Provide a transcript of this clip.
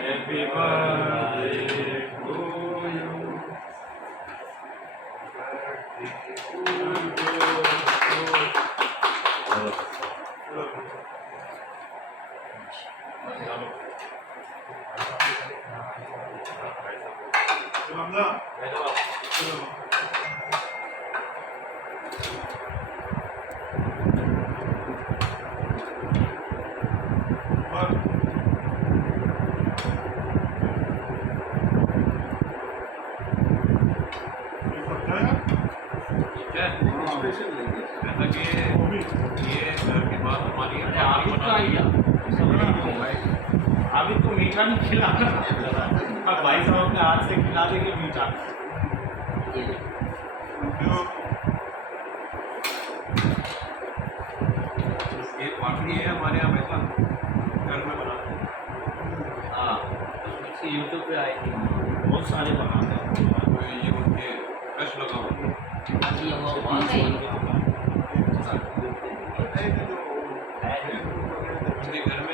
Happy birthday to you. जैसा कि ये घर के बाद हमारी अभी तो मीठा नहीं खिलाना। अब भाई साहब अपने हाथ से खिला देंगे मीठा। ये पार्टी है हमारे यहाँ वैसा घर में बनाते हैं। हाँ, यूट्यूब पे आई थी, बहुत सारे बनाते हैं। तो ये उनके फ्रेश लगा हुआ है। उनके घर में